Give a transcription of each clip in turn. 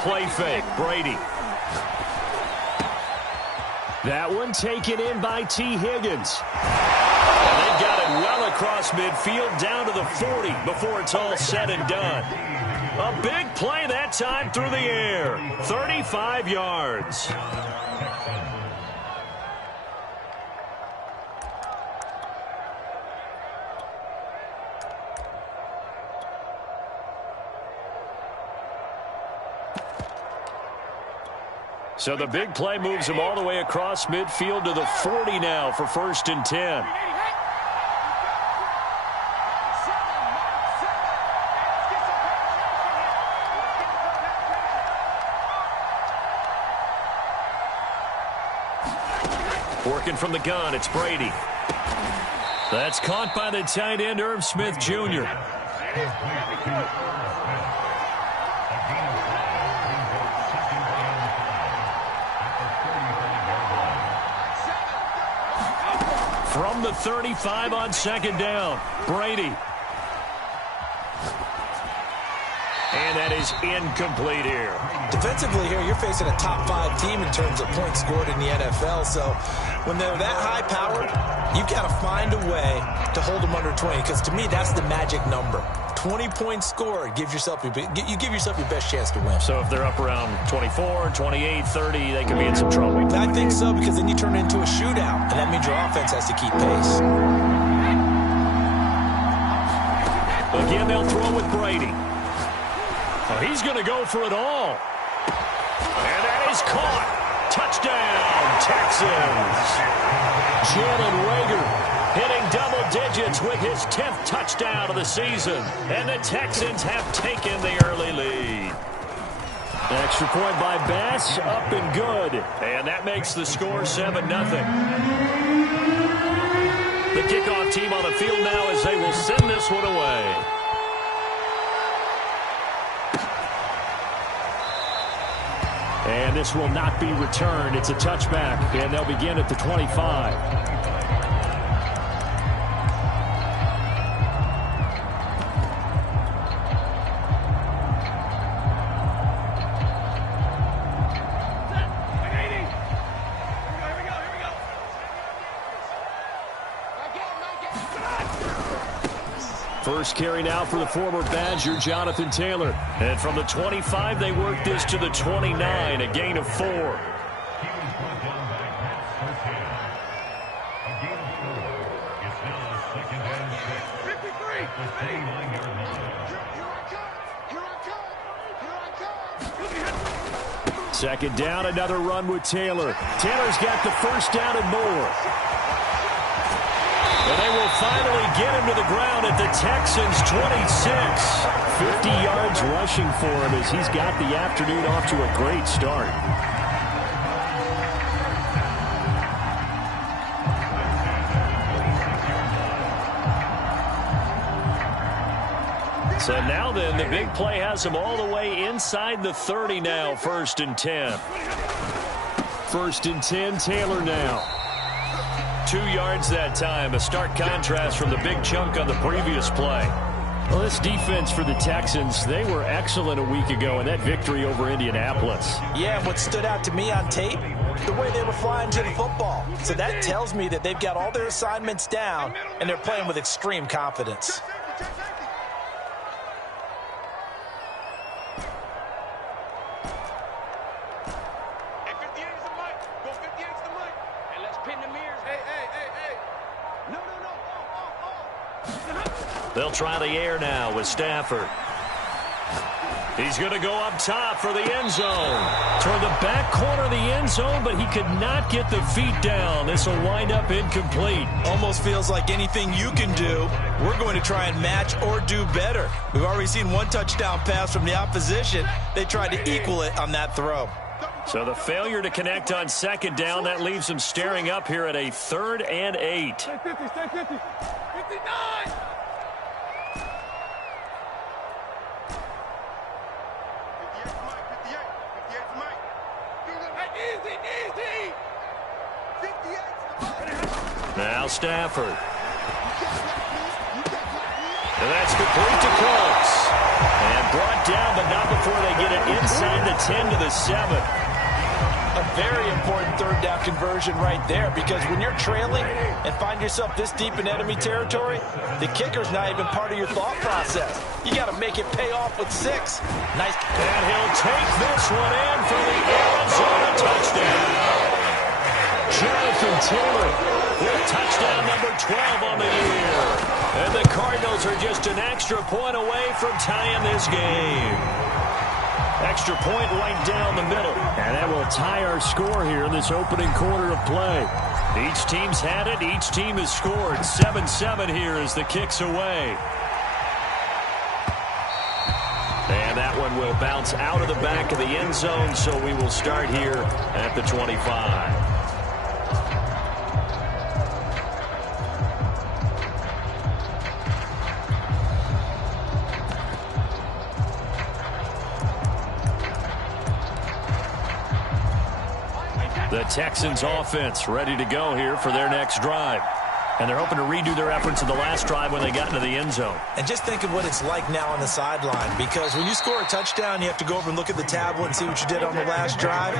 play fake. Brady. That one taken in by T. Higgins. And they've got it well across midfield down to the 40 before it's all said and done. A big play that time through the air. 35 yards. So the big play moves him all the way across midfield to the 40 now for 1st and 10. Working from the gun, it's Brady. That's caught by the tight end, Irv Smith Jr. From the 35 on 2nd down, Brady. And that is incomplete here. Defensively here, you're facing a top 5 team in terms of points scored in the NFL. So when they're that high-powered, you've got to find a way to hold them under 20. Because to me, that's the magic number. 20 points scored, you give yourself your best chance to win. So if they're up around 24, 28, 30, they could be in some trouble. I think so, because then you turn it into a shootout, and that means your offense has to keep pace. Again, they'll throw with Brady. Oh, he's going to go for it all. And that is caught. Touchdown, Texans. Jalen Reagor hitting double digits with his 10th touchdown of the season. And the Texans have taken the early lead. Extra point by Bass, up and good. And that makes the score 7-0. The kickoff team on the field now as they will send this one away. And this will not be returned. It's a touchback, and they'll begin at the 25. First carry now for the former Badger, Jonathan Taylor. And from the 25, they work this to the 29, a gain of 4. Second down, another run with Taylor. Taylor's got the first down and more. And they will finally get him to the ground at the Texans' 26. 50 yards rushing for him as he's got the afternoon off to a great start. So now then, the big play has him all the way inside the 30 now, 1st and 10. 1st and 10, Taylor now. 2 yards that time, a stark contrast from the big chunk on the previous play. Well, this defense for the Texans, they were excellent a week ago in that victory over Indianapolis. Yeah, what stood out to me on tape, the way they were flying to the football. So that tells me that they've got all their assignments down, and they're playing with extreme confidence. They'll try the air now with Stafford. He's going to go up top for the end zone. Toward the back corner of the end zone, but he could not get the feet down. This will wind up incomplete. Almost feels like anything you can do, we're going to try and match or do better. We've already seen one touchdown pass from the opposition. They tried to equal it on that throw. So the failure to connect on 2nd down, that leaves him staring up here at a 3rd and 8. Stay 50, stay 50. 59! Now Stafford. And that's complete to Cooks. And brought down, but not before they get it inside the 10 to the 7. A very important third down conversion right there, because when you're trailing and find yourself this deep in enemy territory, the kicker's not even part of your thought process. You got to make it pay off with 6. Nice. And he'll take this one in for the Arizona touchdown. Jonathan Taylor with touchdown number 12 on the year. And the Cardinals are just an extra point away from tying this game. Extra point right down the middle. And that will tie our score here in this opening quarter of play. Each team's had it. Each team has scored. 7-7 here as the kick's away. And that one will bounce out of the back of the end zone, so we will start here at the 25. The Texans offense ready to go here for their next drive. And they're hoping to redo their efforts in the last drive when they got into the end zone. And just think of what it's like now on the sideline, because when you score a touchdown, you have to go over and look at the tablet and see what you did on the last drive.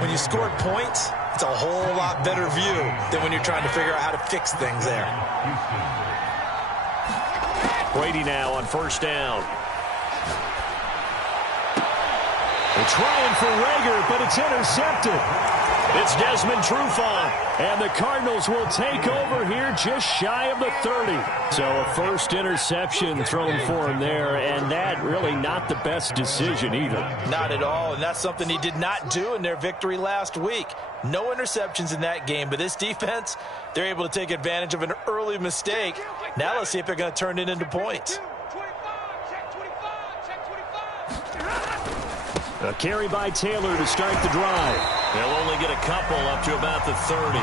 When you scored points, it's a whole lot better view than when you're trying to figure out how to fix things there. Brady now on first down. They're trying for Reagor, but it's intercepted. It's Desmond Trufant, and the Cardinals will take over here just shy of the 30. So a first interception thrown for him there, and that really not the best decision either. Not at all, and that's something he did not do in their victory last week. No interceptions in that game, but this defense, they're able to take advantage of an early mistake. Now let's see if they're going to turn it into points. A carry by Taylor to start the drive. They'll only get a couple up to about the 30.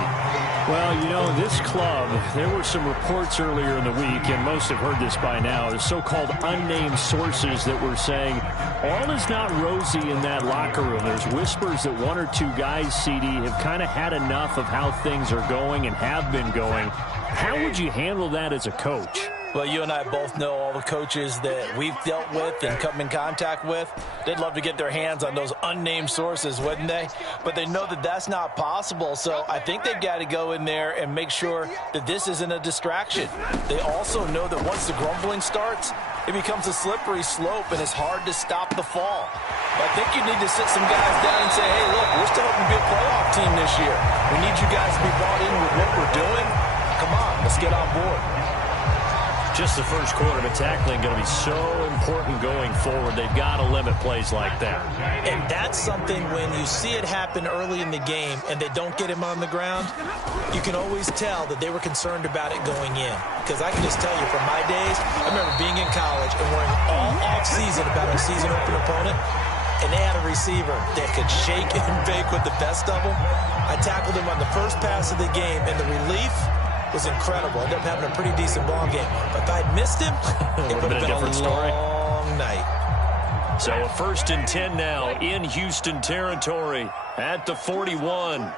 Well, you know, this club, there were some reports earlier in the week, and most have heard this by now, the so-called unnamed sources that were saying all is not rosy in that locker room. There's whispers that one or two guys, CD, have kind of had enough of how things are going and have been going. How would you handle that as a coach? Well, you and I both know all the coaches that we've dealt with and come in contact with. They'd love to get their hands on those unnamed sources, wouldn't they? But they know that that's not possible, so I think they've got to go in there and make sure that this isn't a distraction. They also know that once the grumbling starts, it becomes a slippery slope, and it's hard to stop the fall. But I think you need to sit some guys down and say, hey, look, we're still hoping to be a playoff team this year. We need you guys to be bought in with what we're doing. Come on, let's get on board. Just the first quarter, but tackling going to be so important going forward. They've got to limit plays like that. And that's something when you see it happen early in the game and they don't get him on the ground, you can always tell that they were concerned about it going in. Because I can just tell you from my days, I remember being in college and worrying all off-season about our season open opponent, and they had a receiver that could shake and bake with the best of them. I tackled him on the first pass of the game, and the relief was incredible. Ended up having a pretty decent ball game. But if I'd missed him, it would have been a long night. So a 1st and 10 now in Houston territory at the 41.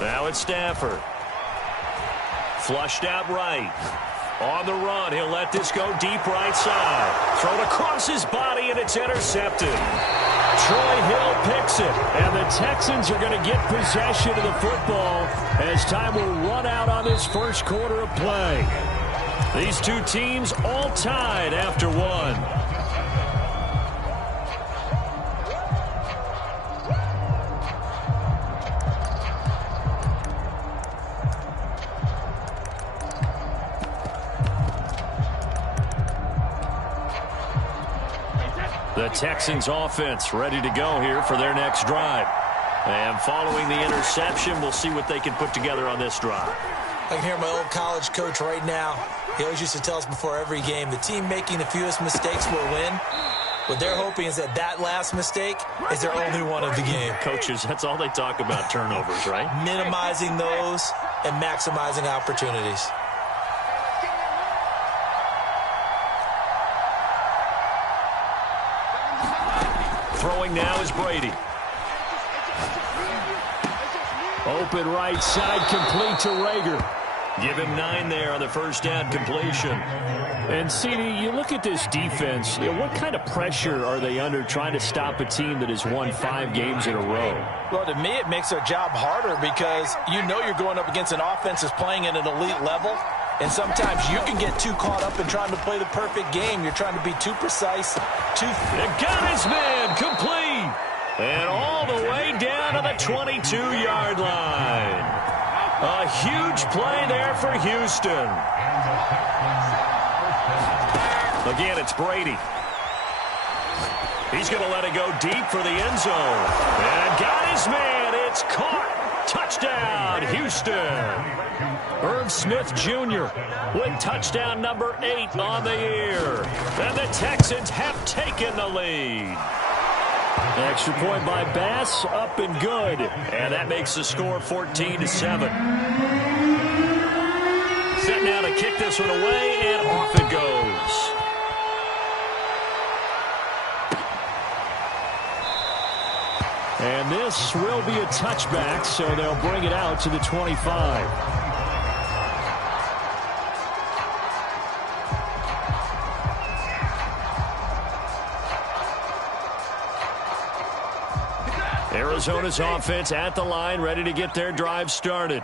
Now it's Stafford. Flushed out right. On the run, he'll let this go deep right side. Thrown across his body, and it's intercepted. Troy Hill picks it, and the Texans are going to get possession of the football as time will run out on this first quarter of play. These two teams all tied after one. The Texans offense ready to go here for their next drive. And following the interception, we'll see what they can put together on this drive. I can hear my old college coach right now. He always used to tell us before every game, the team making the fewest mistakes will win. What they're hoping is that that last mistake is their only one of the game. Coaches, that's all they talk about, turnovers, right? Minimizing those and maximizing opportunities. Throwing now is Brady. Open right side, complete to Rager. Give him 9 there on the first down completion. And, CD, you look at this defense, what kind of pressure are they under trying to stop a team that has won 5 games in a row? Well, to me, it makes their job harder because you know you're going up against an offense that's playing at an elite level. And sometimes you can get too caught up in trying to play the perfect game. You're trying to be too precise, too... They got his man complete. And all the way down to the 22-yard line. A huge play there for Houston. Again, it's Brady. He's going to let it go deep for the end zone. And got his man. It's caught. Touchdown, Houston. Irv Smith Jr. with touchdown number 8 on the year. And the Texans have taken the lead. Extra point by Bass, up and good. And that makes the score 14-7. Set now to kick this one away, and off it goes. And this will be a touchback, so they'll bring it out to the 25. Arizona's offense at the line, ready to get their drive started.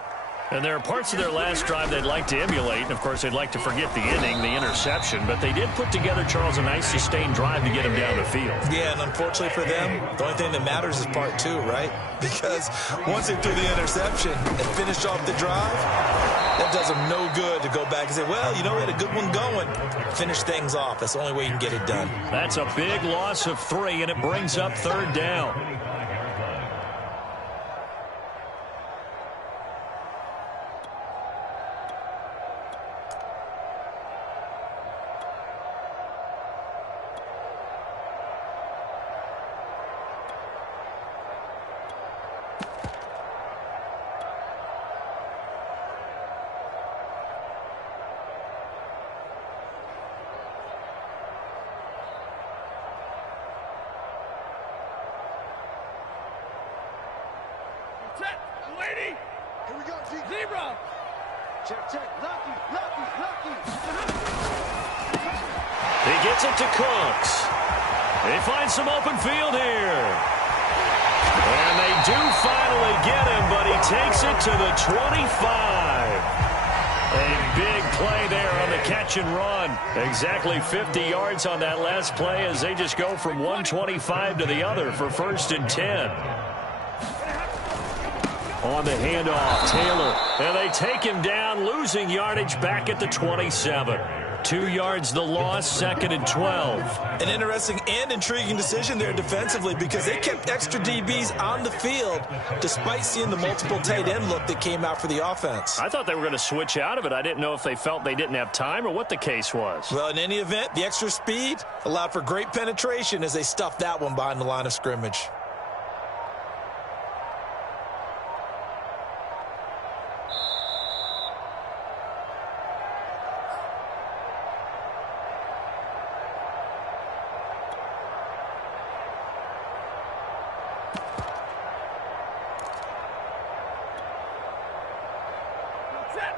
And there are parts of their last drive they'd like to emulate. And, of course, they'd like to forget the inning, the interception. But they did put together, Charles, a nice sustained drive to get him down the field. Yeah, and unfortunately for them, the only thing that matters is part 2, right? Because once they threw the interception and finished off the drive, that does them no good to go back and say, well, you know, we had a good one going. Finish things off. That's the only way you can get it done. That's a big loss of 3, and it brings up 3rd down. Lady. Here we go, Zebra. Check. Lucky. He gets it to Cooks. They find some open field here. And they do finally get him, but he takes it to the 25. A big play there on the catch and run. Exactly 50 yards on that last play as they just go from 125 to the other for 1st and 10. On the handoff, Taylor. And they take him down, losing yardage back at the 27. 2 yards the loss, 2nd and 12. An interesting and intriguing decision there defensively because they kept extra DBs on the field despite seeing the multiple tight end look that came out for the offense. I thought they were going to switch out of it. I didn't know if they felt they didn't have time or what the case was. Well, in any event, the extra speed allowed for great penetration as they stuffed that one behind the line of scrimmage.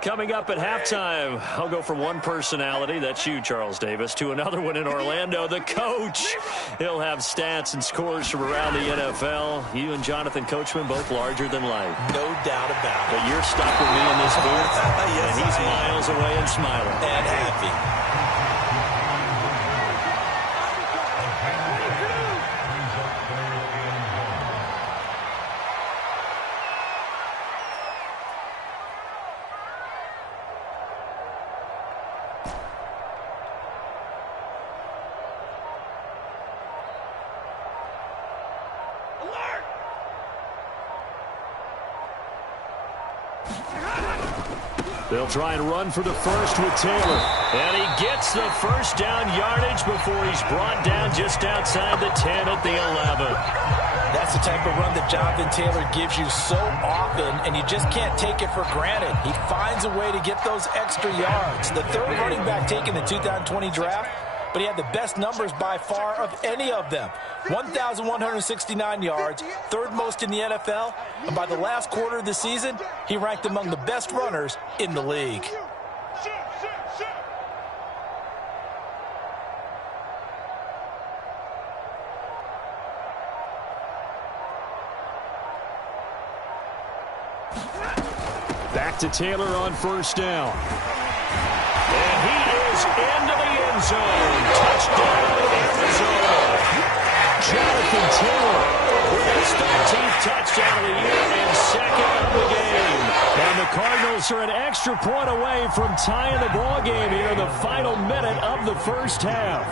Coming up at halftime, I'll go from one personality, that's you, Charles Davis, to another one in Orlando, the coach. He'll have stats and scores from around the NFL. You and Jonathan Coachman, both larger than life. No doubt about it. But you're stuck with me in this booth, yes, and he's miles away and smiling. And happy. They'll try and run for the first with Taylor. And he gets the first down yardage before he's brought down just outside the 10 at the 11. That's the type of run that Jonathan Taylor gives you so often, and you just can't take it for granted. He finds a way to get those extra yards. The third running back taken in the 2020 draft but he had the best numbers by far of any of them. 1,169 yards, third most in the NFL, and by the last quarter of the season, he ranked among the best runners in the league. Back to Taylor on first down. And he is into the end zone. Touchdown, Arizona. Jonathan Taylor with his 13th touchdown of the year and second of the game. And the Cardinals are an extra point away from tying the ball game here in the final minute of the first half.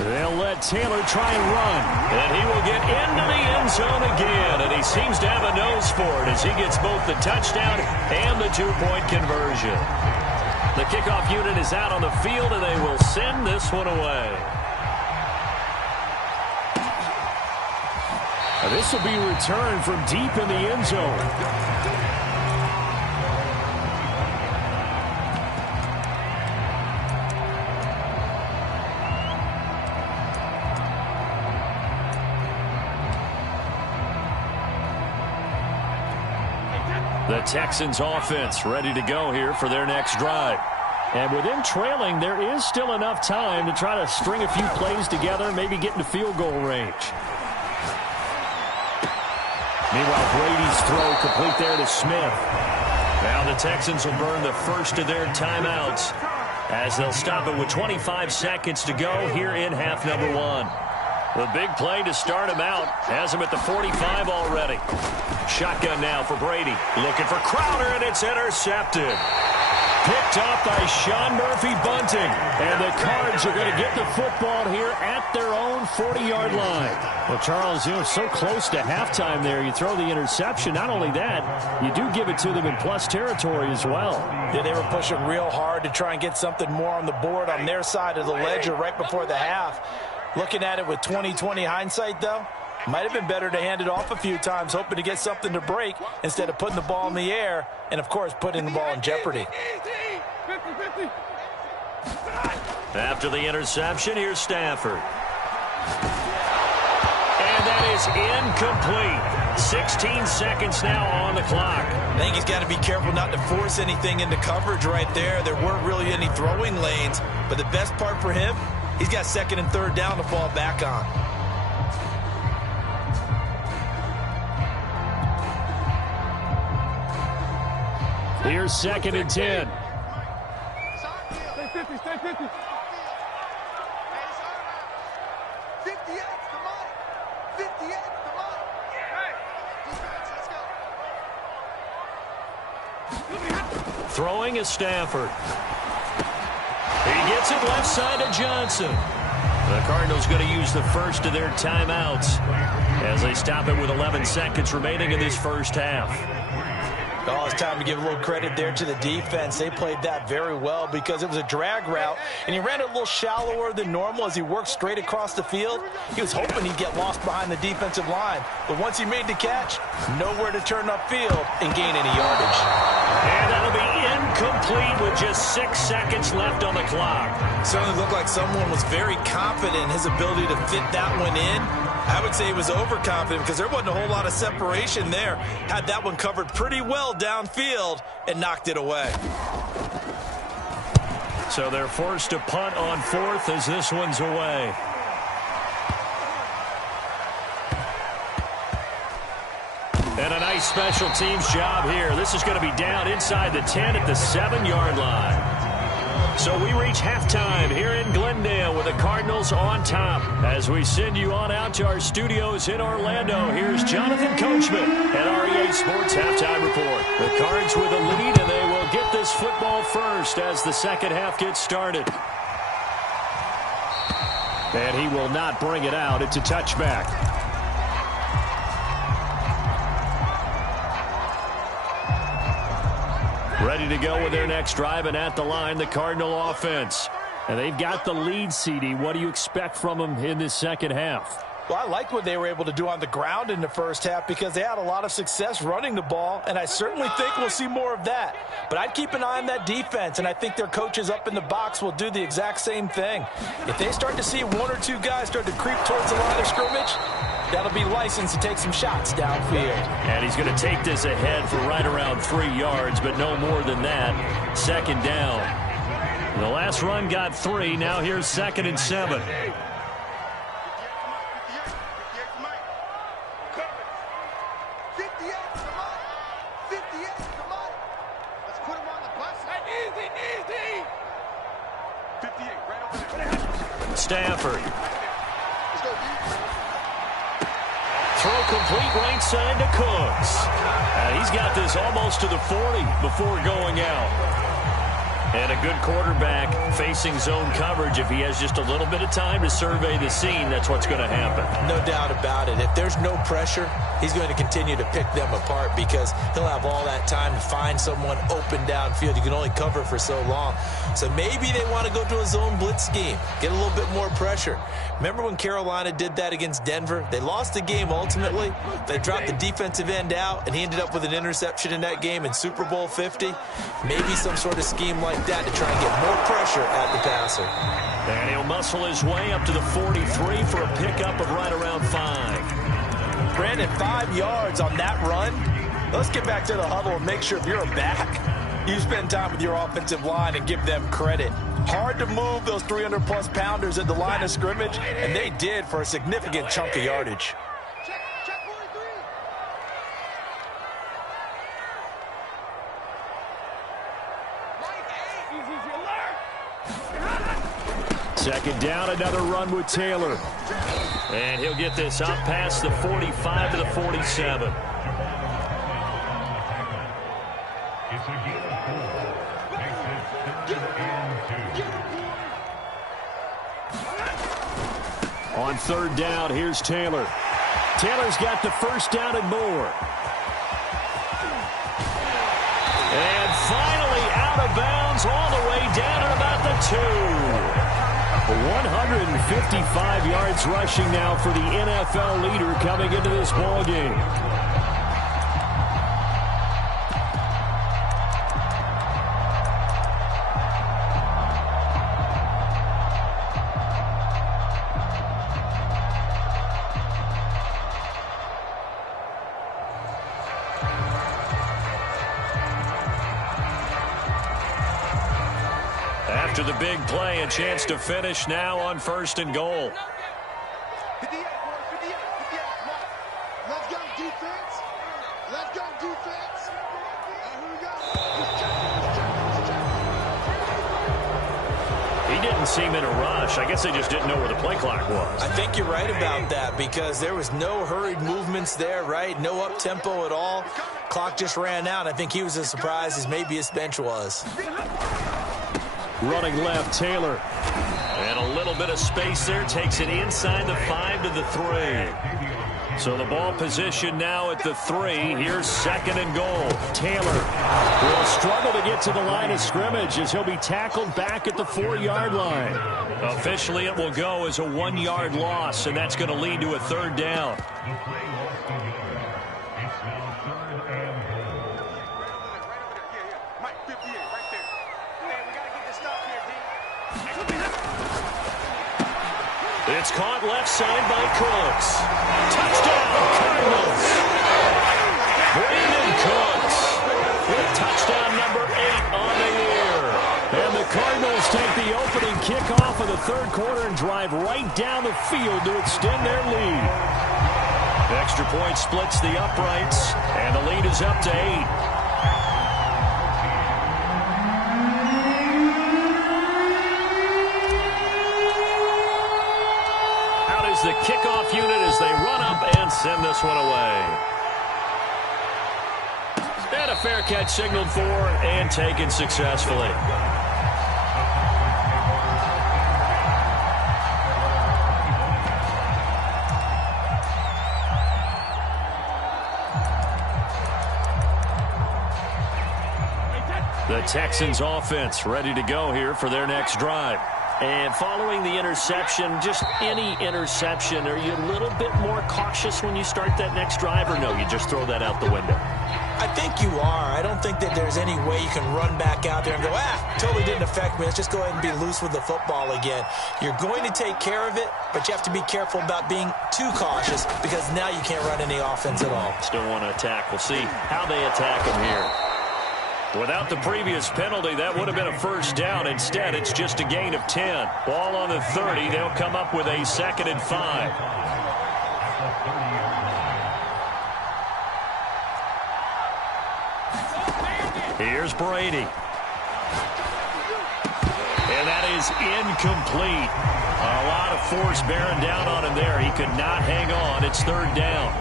They'll let Taylor try and run. And he will get into the end zone again. And he seems to have a nose for it as he gets both the touchdown and the two-point conversion. The kickoff unit is out on the field, and they will send this one away. This will be returned from deep in the end zone. The Texans offense ready to go here for their next drive. And with them trailing, there is still enough time to try to string a few plays together, maybe get into field goal range. Meanwhile, Brady's throw complete there to Smith. Now the Texans will burn the first of their timeouts as they'll stop it with 25 seconds to go here in half number one. The big play to start him out has him at the 45 already. Shotgun now for Brady. Looking for Crowder, and it's intercepted. Picked up by Sean Murphy-Bunting. And the Cards are going to get the football here at their own 40-yard line. Well, Charles, you know, so close to halftime there. You throw the interception. Not only that, you do give it to them in plus territory as well. Yeah, they were pushing real hard to try and get something more on the board on their side of the ledger right before the half. Looking at it with 20/20 hindsight, though, might have been better to hand it off a few times, hoping to get something to break instead of putting the ball in the air and, of course, putting the ball in jeopardy. After the interception, here's Stafford. And that is incomplete. 16 seconds now on the clock. I think he's got to be careful not to force anything into coverage right there. There weren't really any throwing lanes, but the best part for him, he's got second and third down to fall back on. Here's second and 10. Stay 50, stay 50. 58's the money. 58's the money. Defense, let's go. Throwing is Stafford. He gets it left side to Johnson. The Cardinals going to use the first of their timeouts as they stop it with 11 seconds remaining in this first half. Oh, it's time to give a little credit there to the defense. They played that very well because it was a drag route, and he ran it a little shallower than normal as he worked straight across the field. He was hoping he'd get lost behind the defensive line, but once he made the catch, nowhere to turn upfield and gain any yardage. And that'll be incomplete with just 6 seconds left on the clock. Certainly looked like someone was very confident in his ability to fit that one in. I would say he was overconfident because there wasn't a whole lot of separation there. Had that one covered pretty well downfield and knocked it away. So they're forced to punt on fourth as this one's away. And a nice special teams job here. This is going to be down inside the 10 at the 7-yard line. So we reach halftime here in Glendale with the Cardinals on top. As we send you on out to our studios in Orlando, here's Jonathan Coachman at REA Sports Halftime Report. The Cards with a lead, and they will get this football first as the second half gets started. And he will not bring it out. It's a touchback. Ready to go with their next drive, and at the line, the Cardinal offense. And they've got the lead, CD. What do you expect from them in this second half? Well, I like what they were able to do on the ground in the first half because they had a lot of success running the ball, and I certainly think we'll see more of that. But I'd keep an eye on that defense, and I think their coaches up in the box will do the exact same thing. If they start to see one or two guys start to creep towards the line of scrimmage, that'll be licensed to take some shots downfield. And he's going to take this ahead for right around 3 yards, but no more than that. Second down. The last run got 3. Now here's 2nd and 7. Stafford. Throw complete right side to Cooks. He's got this almost to the 40 before going out. And a good quarterback facing zone coverage. If he has just a little bit of time to survey the scene, that's what's going to happen. No doubt about it. If there's no pressure, he's going to continue to pick them apart because he'll have all that time to find someone open downfield. You can only cover for so long. So maybe they want to go to a zone blitz scheme, get a little bit more pressure. Remember when Carolina did that against Denver? They lost the game ultimately. They dropped the defensive end out, and he ended up with an interception in that game in Super Bowl 50. Maybe some sort of scheme like that to try and get more pressure at the passer. And he'll muscle his way up to the 43 for a pickup of right around 5. Brandon, 5 yards on that run. Let's get back to the huddle and make sure if you're a back, you spend time with your offensive line and give them credit. Hard to move those 300-plus pounders at the line of scrimmage, and they did for a significant chunk of yardage. Check 43. Second down, another run with Taylor. And he'll get this up past the 45 to the 47. On third down, here's Taylor. Taylor's got the first down and more. And finally out of bounds all the way down at about the 2. 155 yards rushing now for the NFL leader coming into this ball game. After the big play, a chance to finish now on 1st and goal. 58, 58, 58. Let's go defense. Let's go defense. And here we go. He didn't seem in a rush. I guess they just didn't know where the play clock was. I think you're right about that because there was no hurried movements there, right? No up-tempo at all. Clock just ran out. I think he was as surprised as maybe his bench was. Running left, Taylor. And a little bit of space there. Takes it inside the 5 to the 3. So the ball position now at the 3. Here's 2nd and goal. Taylor will struggle to get to the line of scrimmage as he'll be tackled back at the 4-yard line. Officially, it will go as a 1-yard loss, and that's going to lead to a 3rd down. It's caught left side by Cooks. Touchdown, Cardinals. Brandon Cooks with touchdown number 8 on the year. And the Cardinals take the opening kickoff of the 3rd quarter and drive right down the field to extend their lead. The extra point splits the uprights, and the lead is up to 8. The kickoff unit as they run up and send this one away. And a fair catch signaled for and taken successfully. The Texans offense ready to go here for their next drive. And following the interception, just any interception, are you a little bit more cautious when you start that next drive, or no, you just throw that out the window? I think you are. I don't think that there's any way you can run back out there and go, totally didn't affect me. Let's just go ahead and be loose with the football again. You're going to take care of it, but you have to be careful about being too cautious because now you can't run any offense at all. Still want to attack. We'll see how they attack him here. Without the previous penalty, that would have been a first down. Instead, it's just a gain of 10. Ball on the 30. They'll come up with a 2nd and 5. Here's Brady. And that is incomplete. A lot of force bearing down on him there. He could not hang on. It's 3rd down.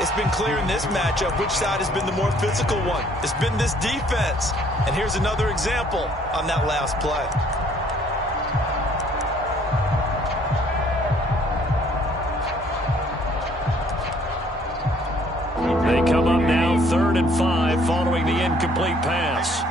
It's been clear in this matchup which side has been the more physical one. It's been this defense. And here's another example on that last play. They come up now 3rd and 5 following the incomplete pass.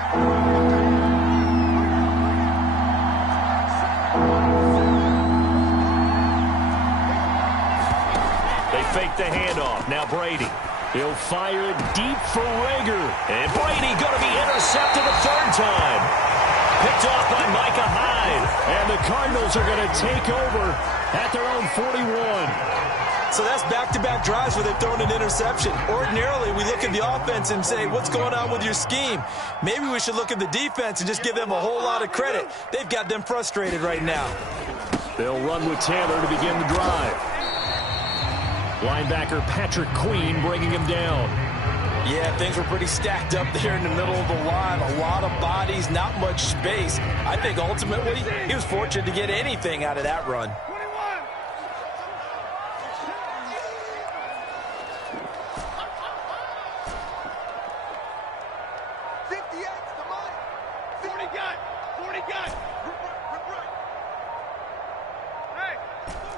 Fake the handoff. Now Brady. He'll fire it deep for Rager. And Brady going to be intercepted a 3rd time. Picked off by Micah Hyde. And the Cardinals are going to take over at their own 41. So that's back-to-back drives where they've thrown an interception. Ordinarily, we look at the offense and say, what's going on with your scheme? Maybe we should look at the defense and just give them a whole lot of credit. They've got them frustrated right now. They'll run with Taylor to begin the drive. Linebacker Patrick Queen bringing him down. Yeah, things were pretty stacked up there in the middle of the line. A lot of bodies, not much space. I think ultimately he was fortunate to get anything out of that run. 40 got. Right.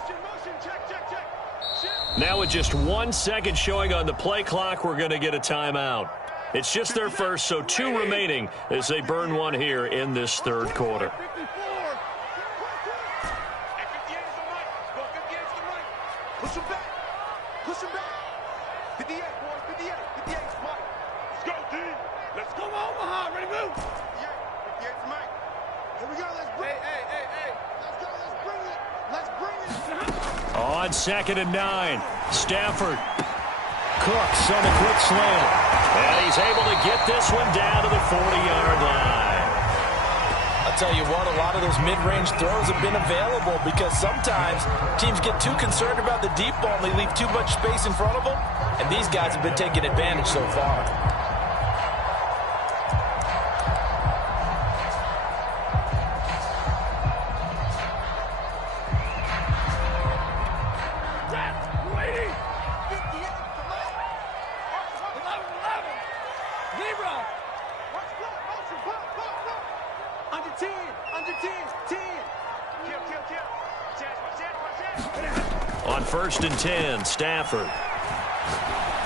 Hey, motion, check. Now with just 1 second showing on the play clock, we're going to get a timeout. It's just their first, so 2 remaining as they burn one here in this 3rd quarter. Push him back. 58, boys, 58. It's Mike. Let's go, D. Let's go, Omaha. Ready, move. 58's Mike. Here we go. Let's bring it. Hey. Let's go. Let's bring it. On 2nd and 9, Stafford. Cooks on the quick slant. And he's able to get this one down to the 40-yard line. I'll tell you what, a lot of those mid-range throws have been available because sometimes teams get too concerned about the deep ball and they leave too much space in front of them. And these guys have been taking advantage so far. On 1st and 10, Stafford.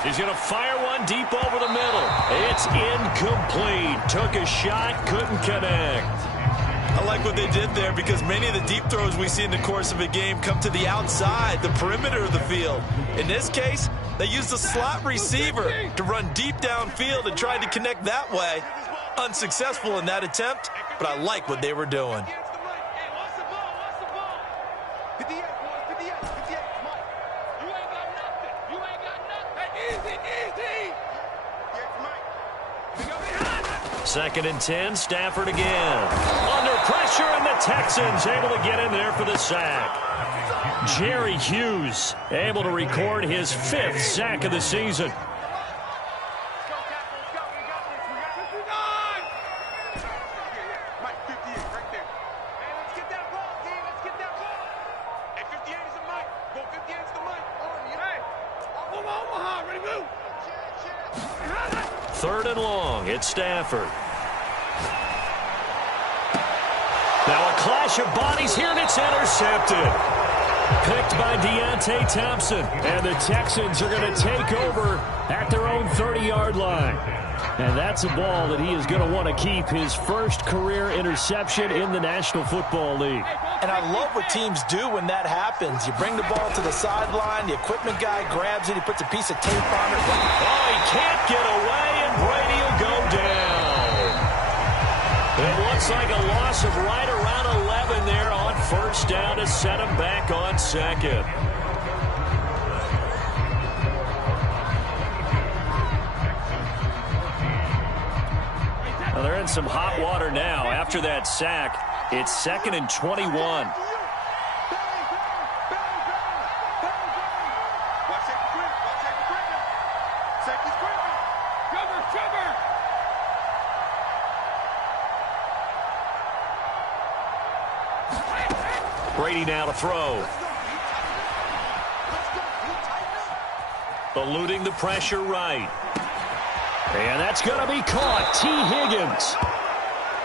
He's going to fire one deep over the middle. It's incomplete. Took a shot, couldn't connect. I like what they did there because many of the deep throws we see in the course of a game come to the outside, the perimeter of the field. In this case, they used the slot receiver to run deep downfield and tried to connect that way. Unsuccessful in that attempt, but I like what they were doing. Second and 10, Stafford again. Under pressure, and the Texans able to get in there for the sack. Jerry Hughes able to record his 5th sack of the season. Third and long, it's Stafford. Now a clash of bodies here, and it's intercepted. Picked by Deontay Thompson. And the Texans are going to take over at their own 30-yard line. And that's a ball that he is going to want to keep, his first career interception in the National Football League. And I love what teams do when that happens. You bring the ball to the sideline, the equipment guy grabs it, he puts a piece of tape on it. Oh, he can't get away, and Brady will go down. It looks like a loss of right around 11 there on first down to set him back on second. Well, they're in some hot water now. After that sack, it's 2nd and 21. Brady now to throw. Eluding the pressure right. And that's going to be caught. T. Higgins.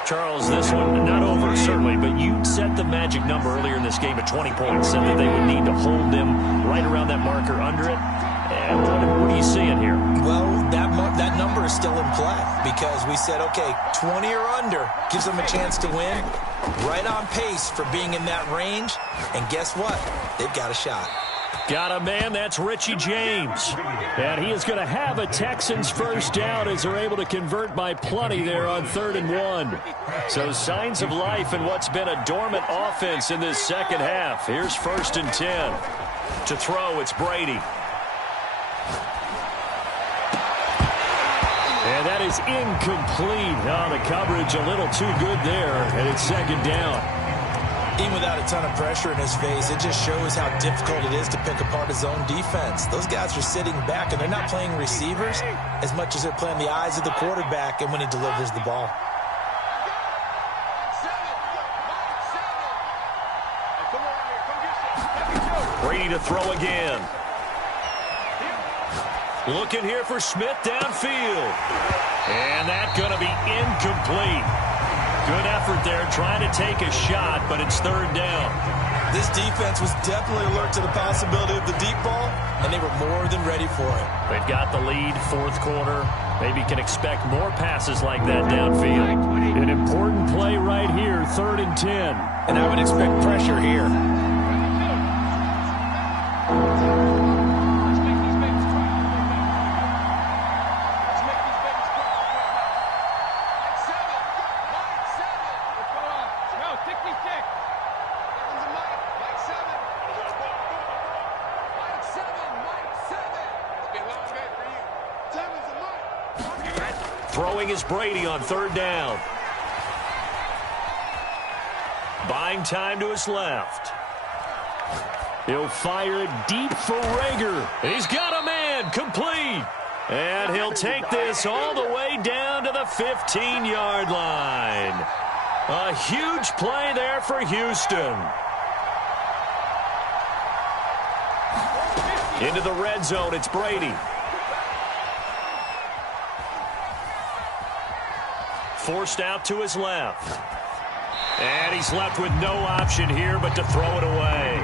Charles, this one not over, certainly, but you set the magic number earlier in this game at 20 points, said that they would need to hold them right around that marker under it. And what are you seeing here? Well, that number is still in play because we said, okay, 20 or under gives them a chance to win. Right on pace for being in that range. And guess what? They've got a shot. Got a man, that's Richie James. And he is going to have a Texans first down as they're able to convert by plenty there on 3rd and 1. So signs of life in what's been a dormant offense in this second half. Here's 1st and 10. To throw, it's Brady. And that is incomplete. Oh, the coverage a little too good there, and it's 2nd down. Even without a ton of pressure in his face, it just shows how difficult it is to pick apart his own defense. Those guys are sitting back, and they're not playing receivers as much as they're playing the eyes of the quarterback and when he delivers the ball. Brady to throw again. Looking here for Smith downfield. And that's going to be incomplete. Good effort there trying to take a shot, but it's 3rd down. This defense was definitely alert to the possibility of the deep ball, and they were more than ready for it. They've got the lead, 4th quarter. Maybe can expect more passes like that downfield. An important play right here, 3rd and 10. And I would expect pressure here. Throwing is Brady on 3rd down. Buying time to his left. He'll fire it deep for Rager. He's got a man, complete. And he'll take this all the way down to the 15-yard line. A huge play there for Houston. Into the red zone, it's Brady. Forced out to his left. And he's left with no option here but to throw it away.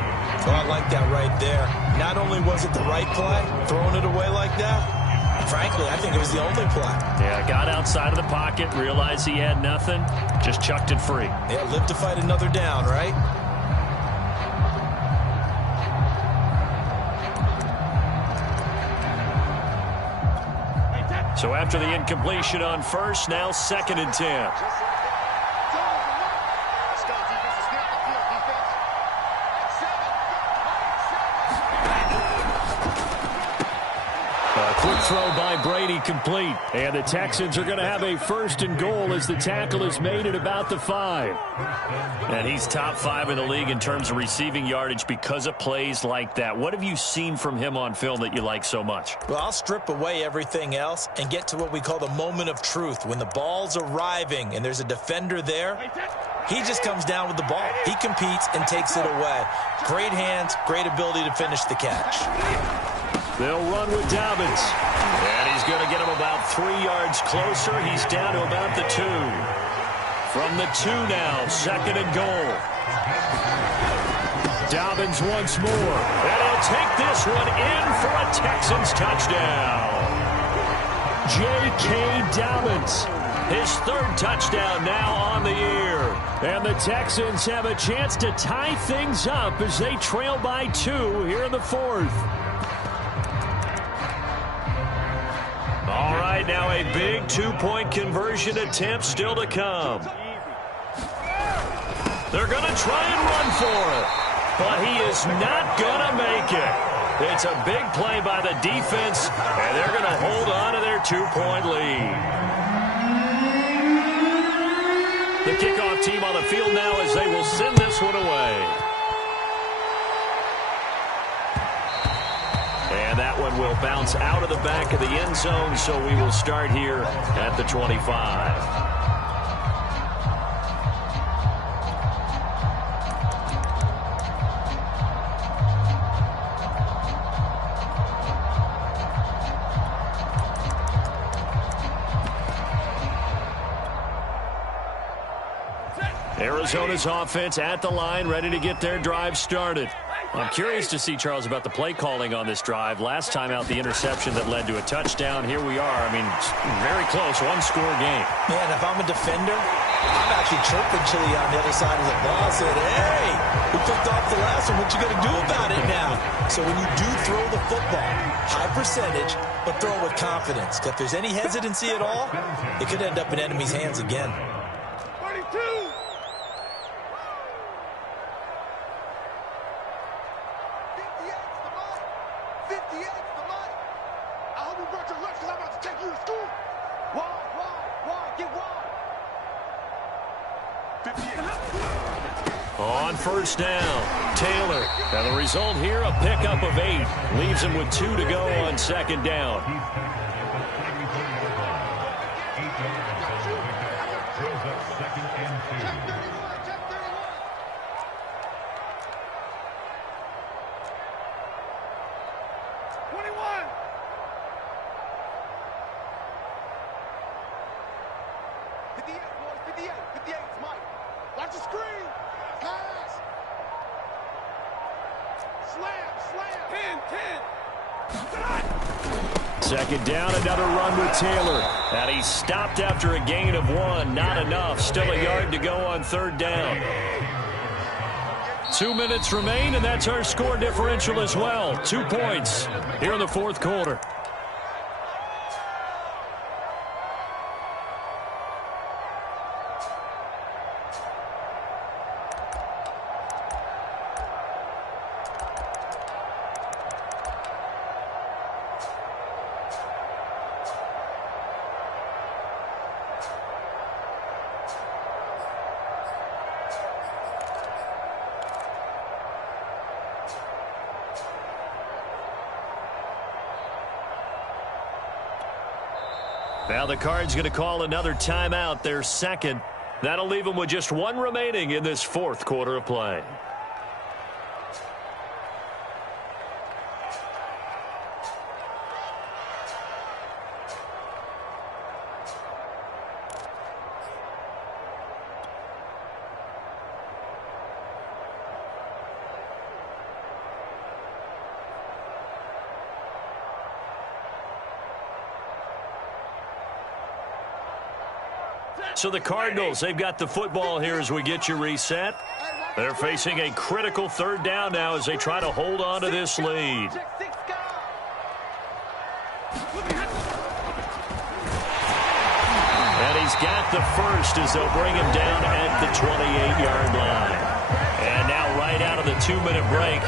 Oh, I like that right there. Not only was it the right play, throwing it away like that, frankly, I think it was the only play. Yeah, got outside of the pocket, realized he had nothing, just chucked it free. Yeah, live to fight another down, right? So after the incompletion on first, now 2nd and 10. Quick throw by Brady, complete. And the Texans are going to have a 1st and goal as the tackle is made at about the 5. And he's top 5 in the league in terms of receiving yardage because of plays like that. What have you seen from him on film that you like so much? Well, I'll strip away everything else and get to what we call the moment of truth. When the ball's arriving and there's a defender there, he just comes down with the ball. He competes and takes it away. Great hands, great ability to finish the catch. They'll run with Dobbins. And he's going to get him about 3 yards closer. He's down to about the 2. From the 2 now, 2nd and goal. Dobbins once more. And he'll take this one in for a Texans touchdown. J.K. Dobbins. His third touchdown now on the year. And the Texans have a chance to tie things up as they trail by 2 here in the 4th. All right, now a big two-point conversion attempt still to come. They're going to try and run for it, but he is not going to make it. It's a big play by the defense, and they're going to hold on to their 2-point lead. The kickoff team on the field now as they will send this one away. And that one will bounce out of the back of the end zone, so we will start here at the 25. Arizona's offense at the line, ready to get their drive started. I'm curious to see, Charles, about the play calling on this drive. Last time out, the interception that led to a touchdown. Here we are. I mean, very close, one-score game. Man, if I'm a defender, I'm actually chirping Chili on the other side of the ball. Said, hey, we picked off the last one. What you going to do about it now? So when you do throw the football, high percentage, but throw it with confidence. If there's any hesitancy at all, it could end up in enemy's hands again. 32. On first down, Taylor. And the result here, a pickup of 8. Leaves him with 2 to go on second down. Second down, another run with Taylor. And he stopped after a gain of 1. Not enough. Still a yard to go on third down. 2 minutes remain, and that's our score differential as well. 2 points here in the fourth quarter. Now the Cards going to call another timeout, their second. That'll leave them with just 1 remaining in this fourth quarter of play. So the Cardinals, they've got the football here as we get you reset. They're facing a critical third down now as they try to hold on to this lead. And he's got the first as they'll bring him down at the 28-yard line. And now right out of the 2-minute break,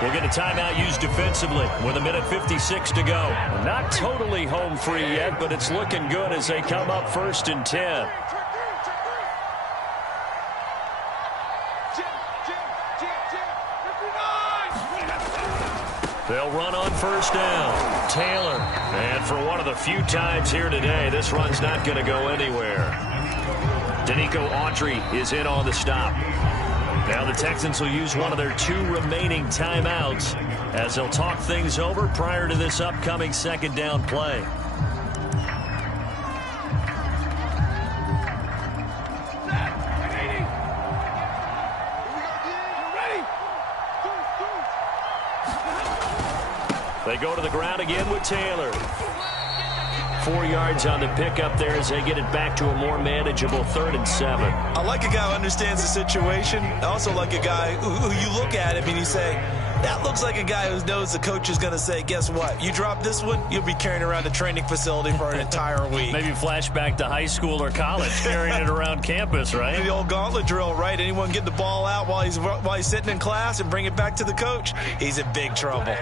we'll get a timeout used defensively with 1:56 to go. Not totally home free yet, but it's looking good as they come up 1st and 10. They'll run on first down. Taylor. And for one of the few times here today, this run's not going to go anywhere. Danico Autry is in on the stop. Now the Texans will use one of their 2 remaining timeouts as they'll talk things over prior to this upcoming second down play. They go to the ground again with Taylor. 4 yards on the pickup there as they get it back to a more manageable 3rd and 7. I like a guy who understands the situation. I also like a guy who you look at him and you say, that looks like a guy who knows the coach is going to say, guess what? You drop this one, you'll be carrying around a training facility for an entire week. Maybe flashback to high school or college, carrying it around campus, right? The old gauntlet drill, right? Anyone get the ball out while he's sitting in class and bring it back to the coach, he's in big trouble.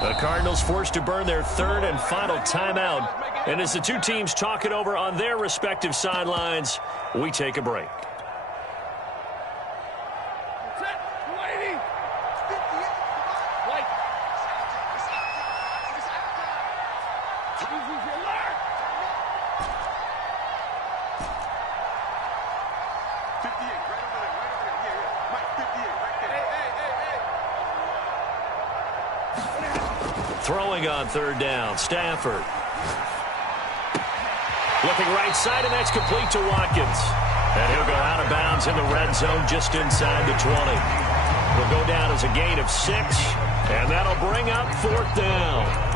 The Cardinals forced to burn their 3rd and final timeout. And as the two teams talk it over on their respective sidelines, we take a break. Throwing on 3rd down, Stafford. Looking right side, and that's complete to Watkins. And he'll go out of bounds in the red zone just inside the 20. He'll go down as a gain of 6, and that'll bring up 4th down.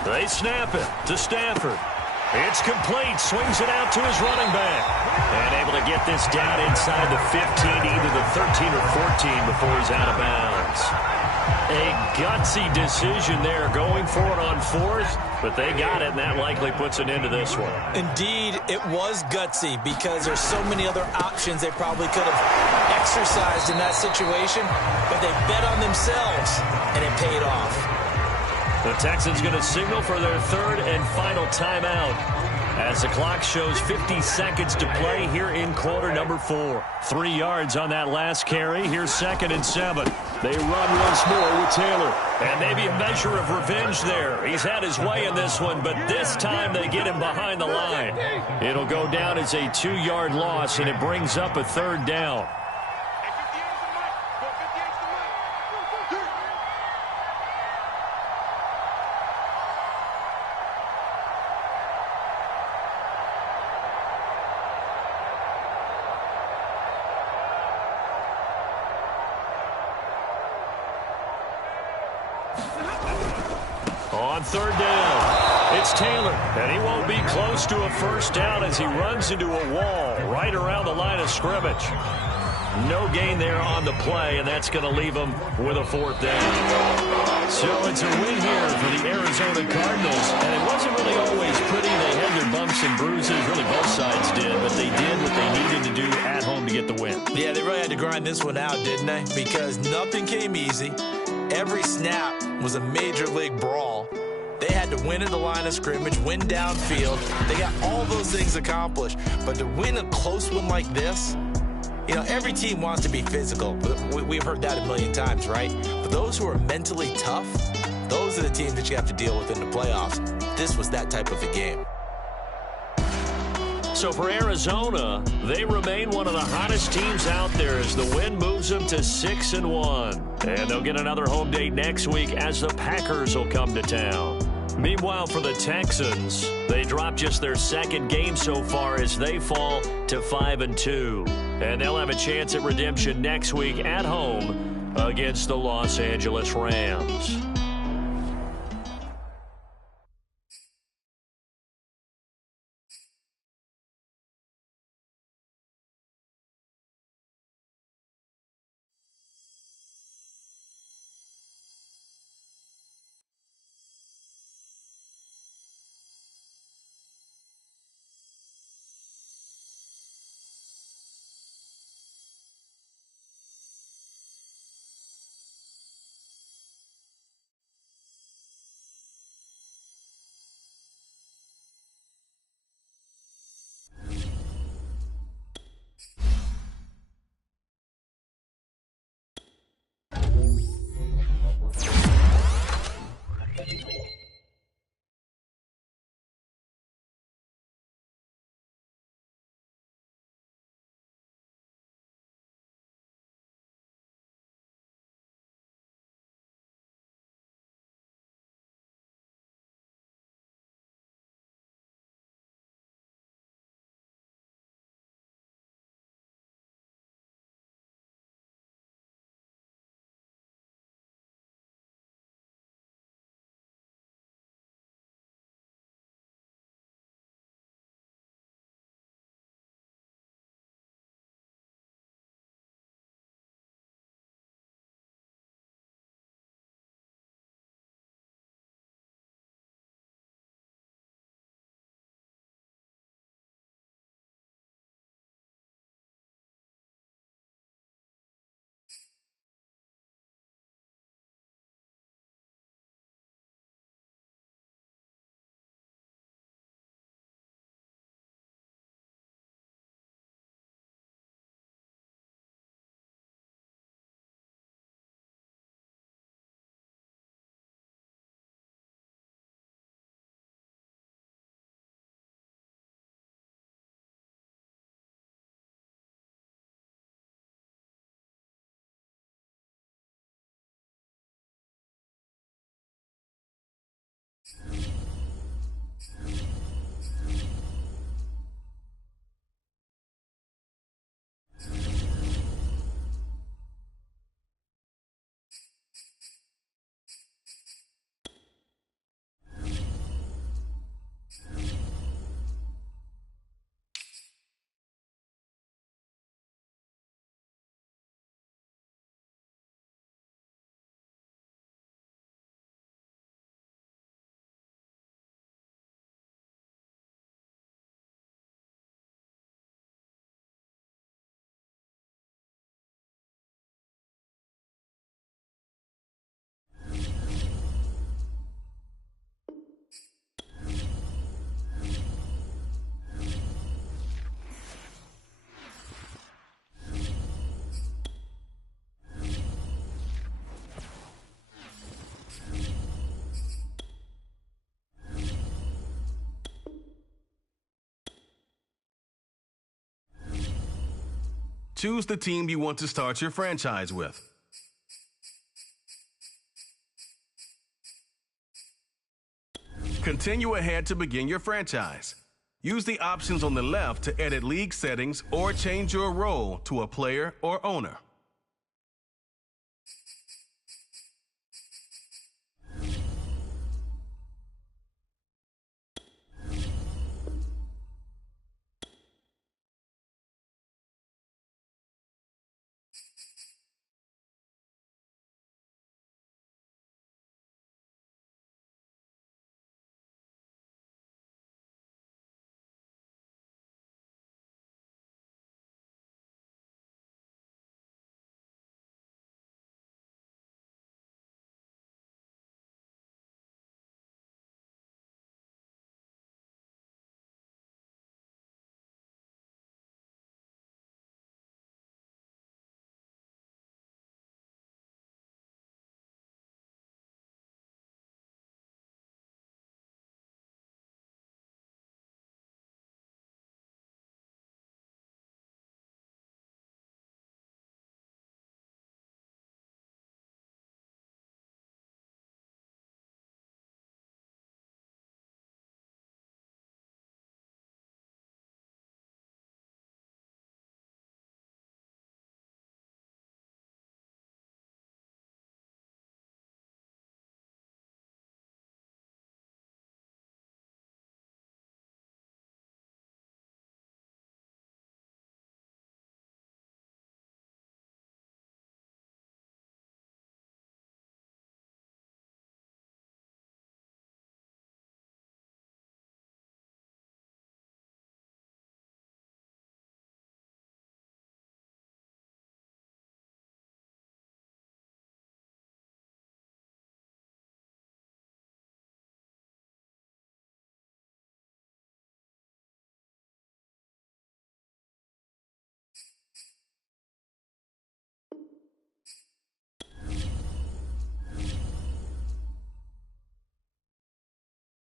They snap it to Stafford. It's complete. Swings it out to his running back. And able to get this down inside the 15, either the 13 or 14 before he's out of bounds. A gutsy decision there going for it on 4th, but they got it, and that likely puts an end to this one. Indeed, it was gutsy because there's so many other options they probably could have exercised in that situation, but they bet on themselves, and it paid off. The Texans going to signal for their 3rd and final timeout as the clock shows 50 seconds to play here in quarter number 4. 3 yards on that last carry. Here's 2nd and 7. They run once more with Taylor. And maybe a measure of revenge there. He's had his way in this one, but this time they get him behind the line. It'll go down as a 2-yard loss, and it brings up a 3rd down. On 3rd down, it's Taylor, and he won't be close to a 1st down as he runs into a wall right around the line of scrimmage. No gain there on the play, and that's going to leave him with a 4th down. So it's a win here for the Arizona Cardinals, and it wasn't really always pretty. They had their bumps and bruises, really both sides did, but they did what they needed to do at home to get the win. Yeah, they really had to grind this one out, didn't they? Because nothing came easy. Every snap was a major league brawl. They had to win at the line of scrimmage, win downfield. They got all those things accomplished. But to win a close one like this, you know, every team wants to be physical. We've heard that a million times, right? But those who are mentally tough, those are the teams that you have to deal with in the playoffs. This was that type of a game. So for Arizona, they remain one of the hottest teams out there as the win moves them to 6-1. And they'll get another home date next week as the Packers will come to town. Meanwhile, for the Texans, they drop just their 2nd game so far as they fall to 5-2. And they'll have a chance at redemption next week at home against the Los Angeles Rams. choose the team you want to start your franchise with. Continue ahead to begin your franchise. Use the options on the left to edit league settings or change your role to a player or owner.